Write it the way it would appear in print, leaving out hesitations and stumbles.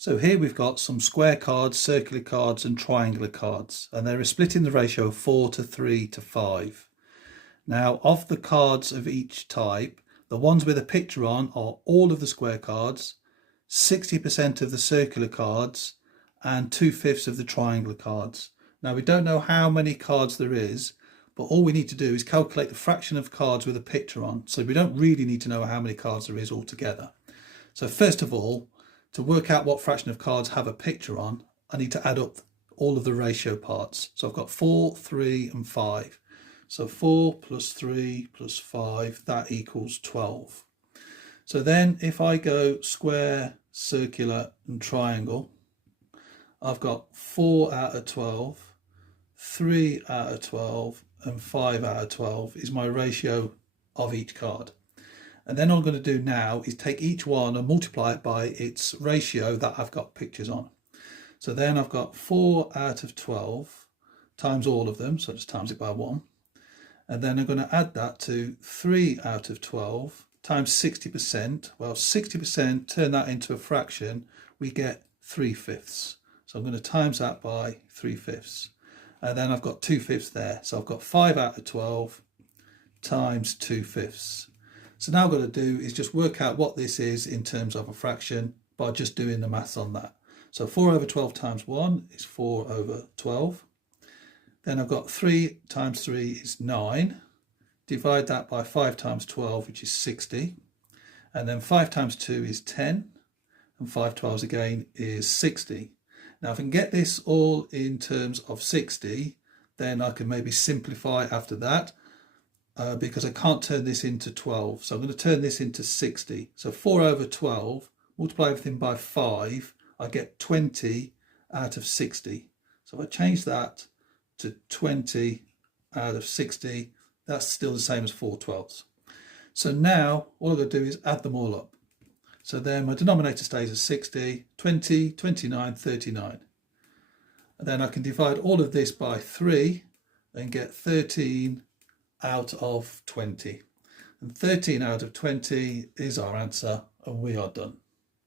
So here we've got some square cards, circular cards and triangular cards, and they're split in the ratio of 4 to 3 to 5. Now, of the cards of each type, the ones with a picture on are all of the square cards, 60% of the circular cards and 2/5 of the triangular cards. Now, we don't know how many cards there is, but all we need to do is calculate the fraction of cards with a picture on. So we don't really need to know how many cards there is altogether. So first of all, to work out what fraction of cards have a picture on, I need to add up all of the ratio parts. So I've got 4, 3 and 5. So 4 plus 3 plus 5, that equals 12. So then if I go square, circular and triangle, I've got 4 out of 12, 3 out of 12 and 5 out of 12 is my ratio of each card. And then all I'm going to do now is take each one and multiply it by its ratio that I've got pictures on. So then I've got 4 out of 12 times all of them, so just times it by 1. And then I'm going to add that to 3 out of 12 times 60%. Well, 60%, turn that into a fraction, we get 3/5. So I'm going to times that by 3/5. And then I've got 2/5 there. So I've got 5 out of 12 times 2/5. So now what I've got to do is just work out what this is in terms of a fraction by just doing the maths on that. So 4 over 12 times 1 is 4 over 12. Then I've got 3 times 3 is 9. Divide that by 5 times 12, which is 60. And then 5 times 2 is 10. And 5 12s again is 60. Now if I can get this all in terms of 60, then I can maybe simplify after that. Because I can't turn this into 12. So I'm going to turn this into 60. So 4 over 12, multiply everything by 5, I get 20 out of 60. So if I change that to 20 out of 60, that's still the same as 4 12s. So now all I've got to do is add them all up. So then my denominator stays as 60, 20, 29, 39. And then I can divide all of this by 3 and get 13 out of 20. And 13 out of 20 is our answer, and we are done.